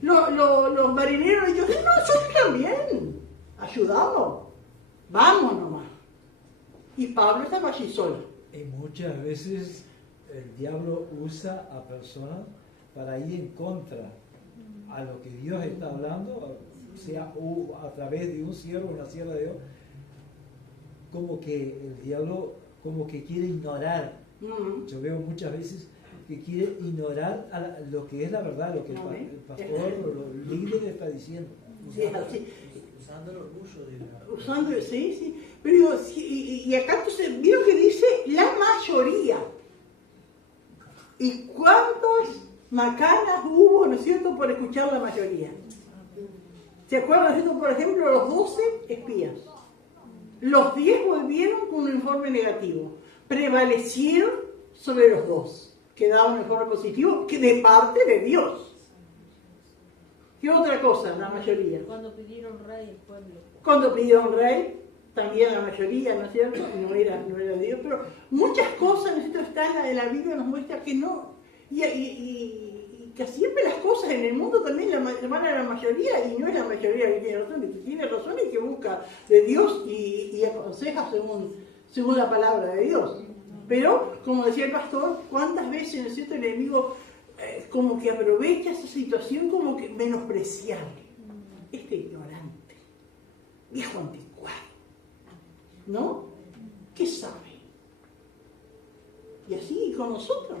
Los marineros han dicho, nosotros también, ayudamos, vamos nomás. Y Pablo estaba allí solo. Y muchas veces el diablo usa a personas para ir en contra a lo que Dios está hablando, sea a través de un siervo o una sierva de Dios, como que el diablo como que quiere ignorar. Yo veo muchas veces que quiere ignorar lo que es la verdad, lo que el pastor o el líder está diciendo. Usando el orgullo de la... Usando, sí. Pero y acá entonces, vieron que dice la mayoría. ¿Y cuántas macanas hubo, no es cierto, por escuchar la mayoría? ¿Se acuerdan de esto? Por ejemplo, los 12 espías. Los 10 volvieron con un informe negativo. Prevalecieron sobre los 2. Que daban un informe positivo que de parte de Dios. ¿Qué otra cosa? La mayoría. Cuando pidieron rey el pueblo. Cuando pidieron rey, también la mayoría, ¿no es cierto? No era Dios, pero muchas cosas, ¿no es cierto?, están en la Biblia, nos muestra que no. Y que siempre las cosas en el mundo también van a la mayoría, y no es la mayoría que tiene razón, el que tiene razón es que busca de Dios y aconseja según la palabra de Dios. Pero, como decía el pastor, ¿cuántas veces, ¿no es cierto?, el enemigo como que aprovecha esa situación como que menospreciable? Este ignorante, viejo anticuado, ¿no? ¿Qué sabe? Y así con nosotros,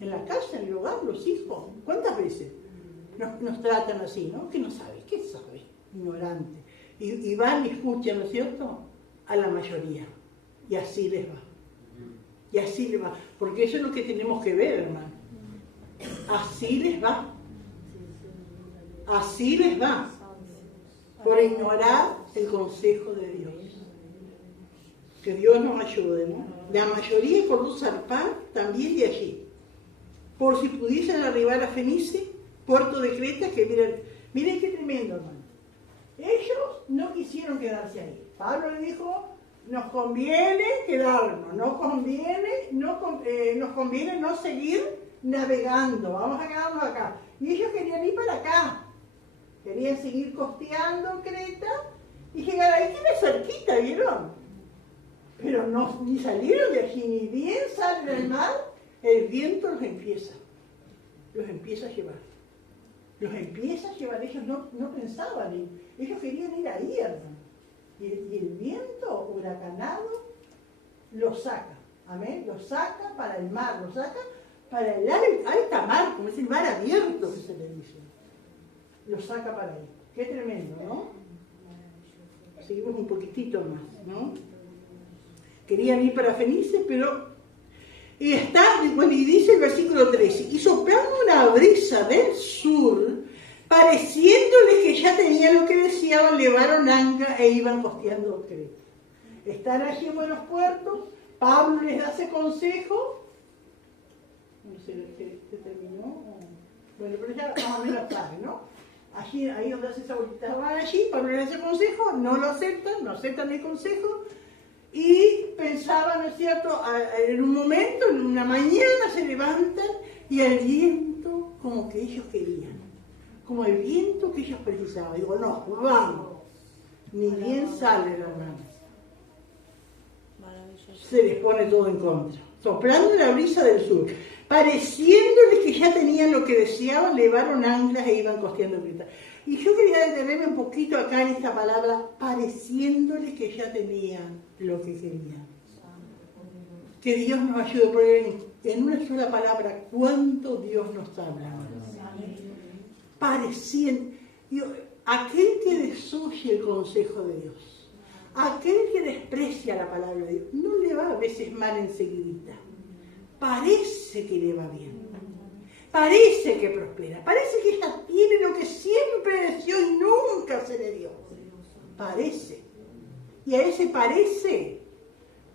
en la casa, en el hogar, los hijos, ¿cuántas veces nos tratan así, ¿no? ¿Qué no sabe? ¿Qué sabe? Ignorante. Y van y escuchan, ¿no es cierto?, a la mayoría. Y así les va. Y así les va. Porque eso es lo que tenemos que ver, hermano. Así les va. Así les va. Por ignorar el consejo de Dios. Que Dios nos ayude, ¿no? La mayoría acordó zarpar también de allí. Por si pudiesen arribar a Fenice, puerto de Creta, que miren qué tremendo, hermano. Ellos no quisieron quedarse ahí. Pablo le dijo, nos conviene quedarnos, nos conviene no seguir navegando, vamos a quedarnos acá. Y ellos querían ir para acá, querían seguir costeando Creta y llegar ahí, que era cerquita, ¿vieron? Pero no, ni salieron de allí, ni bien salen del mar, el viento los empieza a llevar. Los empieza a llevar, ellos no pensaban ir, ellos querían ir ahí, hermano. Y el viento huracanado los saca, amén, los saca para el mar, los saca para el alta mar, como es el mar abierto que se le dice. Los saca para ahí. Qué tremendo, ¿no? Seguimos un poquitito más, ¿no? Querían ir para Fenice, pero... Y dice el versículo 13, y soplando una brisa del sur, pareciéndoles que ya tenían lo que deseaban, levaron ancla e iban costeando Creta. Están allí en buenos puertos, Pablo les da ese consejo, no sé, ¿se terminó? Bueno, pero ya más o menos sabe, ¿no? Allí, ahí donde hace esa bolita, van allí, Pablo les da ese consejo, no aceptan el consejo, y pensaban, ¿no es cierto?, en un momento, en una mañana se levantan y el viento como que ellos querían, como el viento que ellos precisaban. Digo, no, vamos, ni bien sale la mano. Se les pone todo en contra, soplando la brisa del sur, pareciéndoles que ya tenían lo que deseaban, levaron anclas e iban costeando Creta. Y yo quería detenerme un poquito acá en esta palabra, pareciéndoles que ya tenían lo que querían. Que Dios nos ayude, porque en una sola palabra, ¿cuánto Dios nos habla? Pareciendo. Aquel que desoye el consejo de Dios, aquel que desprecia la palabra de Dios, no le va a veces mal enseguida. Parece que le va bien. Parece que prospera. Parece que ella tiene lo que siempre deseó y nunca se le dio. Parece. Y a ese parece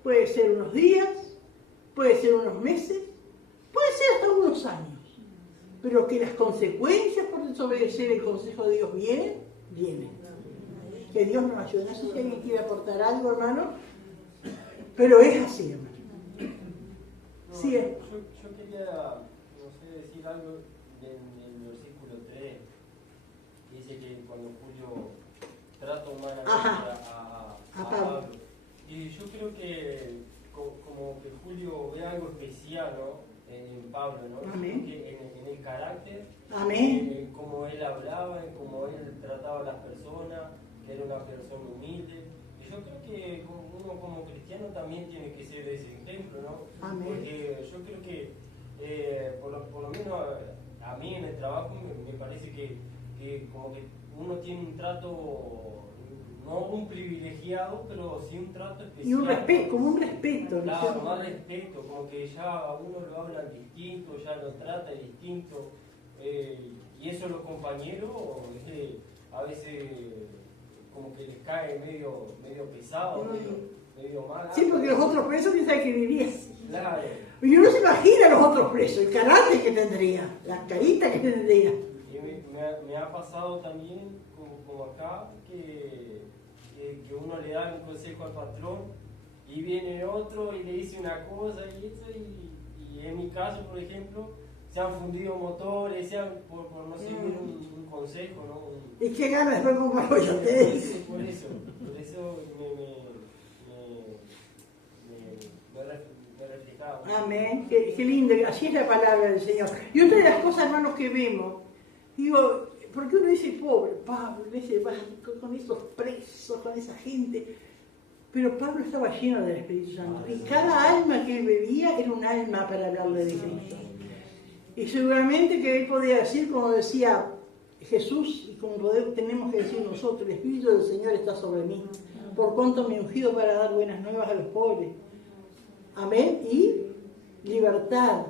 puede ser unos días, puede ser unos meses, puede ser hasta unos años. Pero que las consecuencias por desobedecer el consejo de Dios vienen. Que Dios nos ayude. No sé si alguien quiere aportar algo, hermano, pero es así, hermano. No, Sí, yo quería, no sé, decir algo del versículo 3, que dice que cuando Julio trata humanamente a Pablo. Y yo creo que como que Julio ve algo especial, ¿no?, en Pablo, ¿no? Amén. Que en el carácter, amén, cómo él hablaba, en cómo él trataba a las personas, que era una persona humilde. Y yo creo que uno como cristiano también tiene que ser ese ejemplo, ¿no? amén. Porque yo creo que, por lo menos a mí en el trabajo me parece que como que uno tiene un trato, no un privilegiado, pero sí un trato especial. Y un respeto, como un respeto. Claro, más respeto, como que ya a uno lo hablan distinto, ya lo trata distinto. Y eso a los compañeros a veces como que les cae medio pesado, medio mal. Sí, porque los otros presos piensan que vivían. Claro. Y uno se imagina a los otros presos, el carácter que tendría, las caritas que tendría. Y me ha pasado también, como acá, que uno le da un consejo al patrón y viene otro y le dice una cosa y eso, y en mi caso, por ejemplo, se han fundido motores, por no seguir un consejo, ¿no? ¿Y qué ganas después como yo te digo? Por eso me reflejaba. Amén, qué lindo, así es la palabra del Señor. Y otra de las cosas, hermanos, que vemos, digo, porque uno dice, pobre Pablo, con esos presos, con esa gente, pero Pablo estaba lleno del Espíritu Santo, y cada alma que él bebía era un alma para hablarle de Cristo. Y seguramente que él podía decir, como decía Jesús, y como tenemos que decir nosotros, el Espíritu del Señor está sobre mí, por cuanto me he ungido para dar buenas nuevas a los pobres. Amén. Y libertad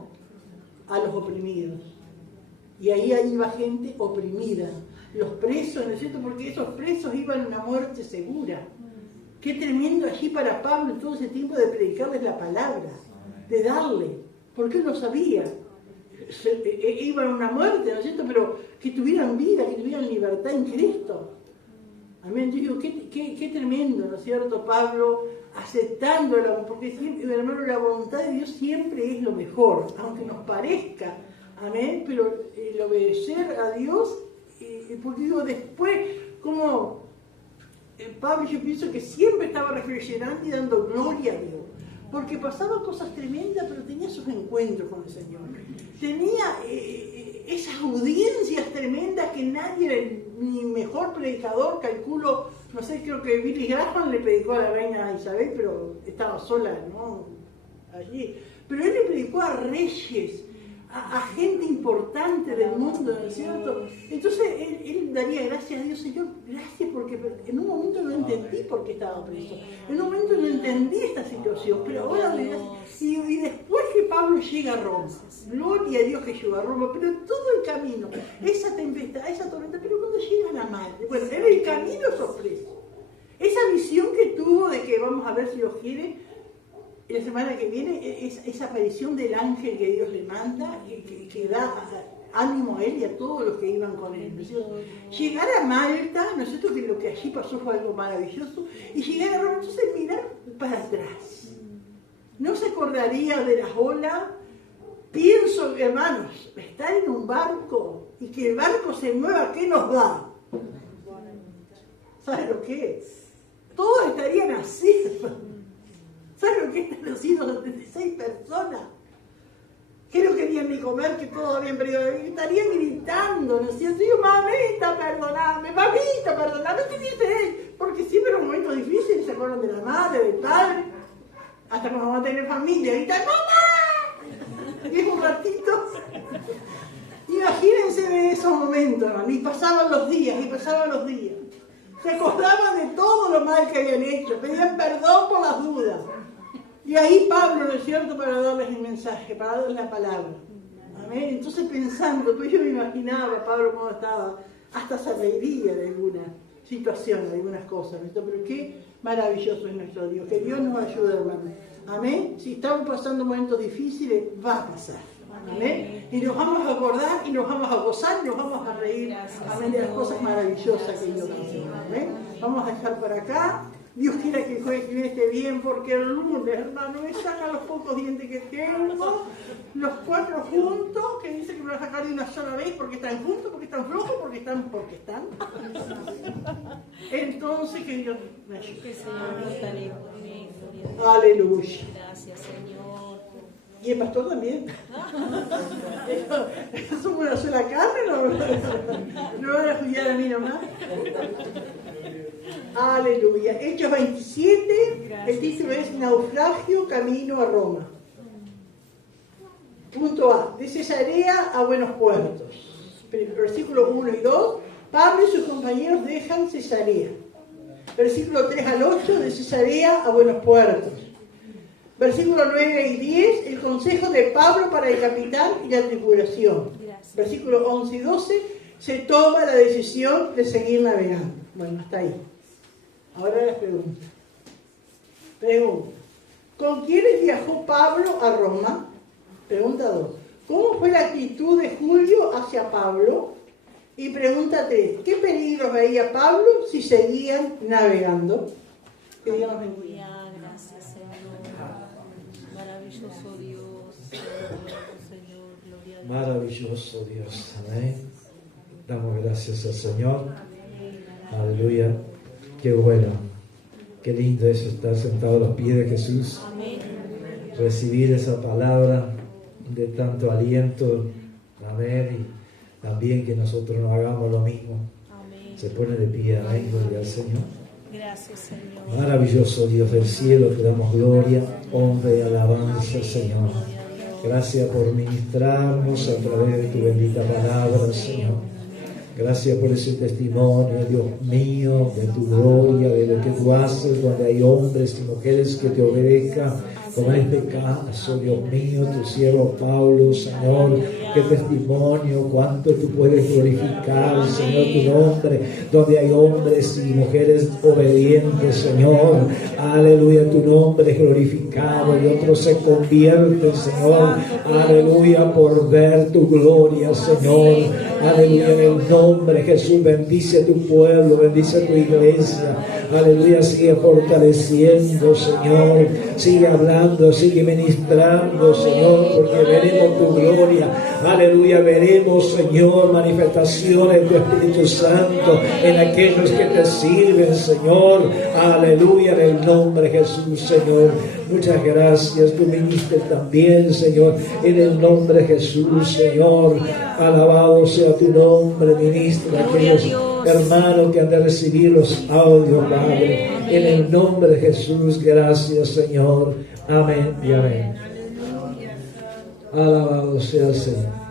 a los oprimidos. Y ahí iba gente oprimida. Los presos, ¿no es cierto? Porque esos presos iban a una muerte segura. Qué tremendo allí para Pablo en todo ese tiempo de predicarles la palabra, de darle, porque él lo sabía. Iban a una muerte, ¿no es cierto? Pero que tuvieran vida, que tuvieran libertad en Cristo. Amén. Yo digo, qué tremendo, ¿no es cierto? Pablo aceptándolo, porque siempre, hermano, la voluntad de Dios siempre es lo mejor, aunque nos parezca, amén, pero el obedecer a Dios, porque digo, después, como Pablo, yo pienso que siempre estaba reflexionando y dando gloria a Dios, porque pasaban cosas tremendas, pero tenía sus encuentros con el Señor, tenía esas audiencias tremendas que nadie, ni mejor predicador, calculo, no sé, creo que Billy Graham le predicó a la reina Isabel, pero estaba sola, ¿no? Allí. Pero él le predicó a reyes, a gente importante del mundo, ¿no es cierto? Entonces él daría gracias a Dios, Señor, gracias, porque en un momento no entendí por qué estaba preso, en un momento no entendí esta situación, pero ahora le das. Y después que Pablo llega a Roma, gloria a Dios que llegó a Roma, pero todo el camino, esa tempestad, esa tormenta, pero cuando llega la madre, bueno, en el camino sorpresa, esa visión que tuvo de que vamos a ver si Dios quiere, la semana que viene, esa aparición del ángel que Dios le manda, que da ánimo a él y a todos los que iban con él, ¿no es cierto? Llegar a Malta, ¿no es cierto? Que lo que allí pasó fue algo maravilloso, y llegar a Roma, entonces mirar para atrás. No se acordaría de las olas. Pienso, hermanos, estar en un barco y que el barco se mueva, ¿qué nos da? ¿Sabes lo que es? Todos estarían así. ¿Sabes lo que están haciendo 76 personas? Que no querían ni comer, que todos habían perdido. Estarían gritando, ¿no es cierto? Yo, mamita, perdoname, ¿qué dice? Porque siempre en los momentos difíciles se acuerdan de la madre, del padre. Hasta cuando van a tener familia, gritan, ¡mamá! Y es un ratito. Imagínense de esos momentos, hermano. Y pasaban los días. Se acordaban de todo lo mal que habían hecho. Pedían perdón por las dudas. Y ahí Pablo, ¿no es cierto?, para darles el mensaje, para darles la palabra. Amén. Entonces pensando, pues yo me imaginaba a Pablo cuando estaba, hasta se reiría de alguna situación, de algunas cosas, ¿no? Pero qué maravilloso es nuestro Dios. Que Dios nos ayude, hermano. Amén. Si estamos pasando momentos difíciles, va a pasar. Amén. Y nos vamos a acordar, y nos vamos a gozar, y nos vamos a reír. Amén. De las cosas maravillosas que Dios hace. Amén. Vamos a dejar por acá. Dios quiera que el jueves que viene esté bien, porque el lunes, hermano, me saca los pocos dientes que tengo, los 4 juntos, que dice que me van a sacar de una sola vez, porque están juntos, porque están flojos, porque están. Entonces, que Dios me ayude. Que el Señor nos estaré. Aleluya. Gracias, Señor. Y el pastor también. ¿Somos una sola carne? ¿No van a juzgar a mí nomás? Aleluya. Hechos 27, el título es Naufragio, camino a Roma. Punto A. De Cesarea a Buenos Puertos. Versículos 1 y 2. Pablo y sus compañeros dejan Cesarea. Versículo 3 al 8, de Cesarea a Buenos Puertos. Versículo 9 y 10, el consejo de Pablo para el capitán y la tripulación. Versículo 11 y 12, se toma la decisión de seguir navegando. Bueno, hasta ahí. Ahora las preguntas. Pregunta. ¿Con quiénes viajó Pablo a Roma? Pregunta 2. ¿Cómo fue la actitud de Julio hacia Pablo? Y pregunta 3. ¿Qué peligros veía Pablo si seguían navegando? Que Dios nos bendiga. Gracias, Señor. Maravilloso Dios. Señor, gloria a Dios. Maravilloso Dios. Amén. Damos gracias al Señor. Aleluya. Qué bueno. Qué lindo es estar sentado a los pies de Jesús. Amén. Recibir esa palabra de tanto aliento. Amén. Y también que nosotros no hagamos lo mismo. Amén. Se pone de pie. Amén. Gloria al Señor. Gracias, Señor. Maravilloso Dios del cielo, te damos gloria, honra y alabanza, Señor. Gracias por ministrarnos a través de tu bendita palabra, Señor. Gracias por ese testimonio, Dios mío, de tu gloria, de lo que tú haces, donde hay hombres y mujeres que te obedezcan, como en este caso, Dios mío, tu siervo Pablo, Señor. Qué testimonio, cuánto tú puedes glorificar, Señor, tu nombre, donde hay hombres y mujeres obedientes, Señor. Aleluya, tu nombre es glorificado y otros se convierten, Señor. Aleluya, por ver tu gloria, Señor. Aleluya, en el nombre de Jesús, bendice tu pueblo, bendice tu iglesia. Aleluya, sigue fortaleciendo, Señor. Sigue hablando, sigue ministrando, Señor, porque veremos tu gloria. Aleluya, veremos, Señor, manifestaciones de tu Espíritu Santo en aquellos que te sirven, Señor. Aleluya, en el nombre de Jesús, Señor. Muchas gracias. Tú ministres también, Señor, en el nombre de Jesús, Señor. Alabado sea tu nombre, ministra aquellos hermanos que han de recibir los audios, Padre. En el nombre de Jesús, gracias, Señor. Amén y amén. Alabado sea el Señor.